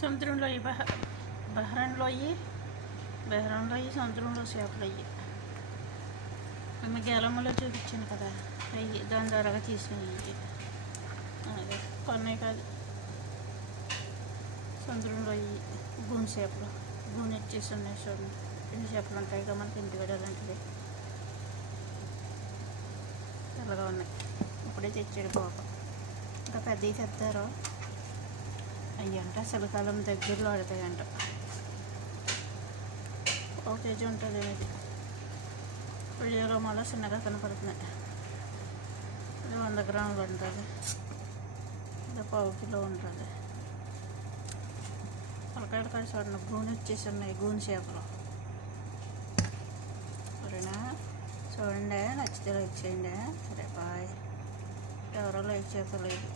సముద్రంలో బెహ్రాన్లో సముద్రంలో చేపలు అయ్యి మేము గేలమ్మలో చూపించాను కదా, అవి దాని ద్వారాగా తీసినవి. అదే కొన్నాయి కాదు, సముద్రంలో గూని చేపలు, గూని వచ్చేసి ఉన్నాయి చూడండి. ఎన్ని చేపలు ఉంటాయి కదా మనకి ఇంటి అలాంటివి తెల్లగా ఉన్నాయి. ఇప్పుడే తెచ్చాడు బాబు. ఇంకా పెద్దవి తెస్తారు అవి అంట చలికాలం దగ్గరలో ఆడతాయంట. 1 కేజీ ఉంటుంది. ఇది వీడియోలో మళ్ళీ చిన్నగా కనపడుతున్నాయి. ఇది 100 గ్రాములు ఉంటుంది. ఇది 1/2 కిలో ఉంటుంది. పొలకాయలు కాడ చూడండి, గూని వచ్చేసి ఉన్నాయి, గూని చేపలు. సరేనా, చూడండి, నచ్చితే లైక్ చేయండి. సరే బాయ్. ఎవరో లైక్ చేస్తలేదు.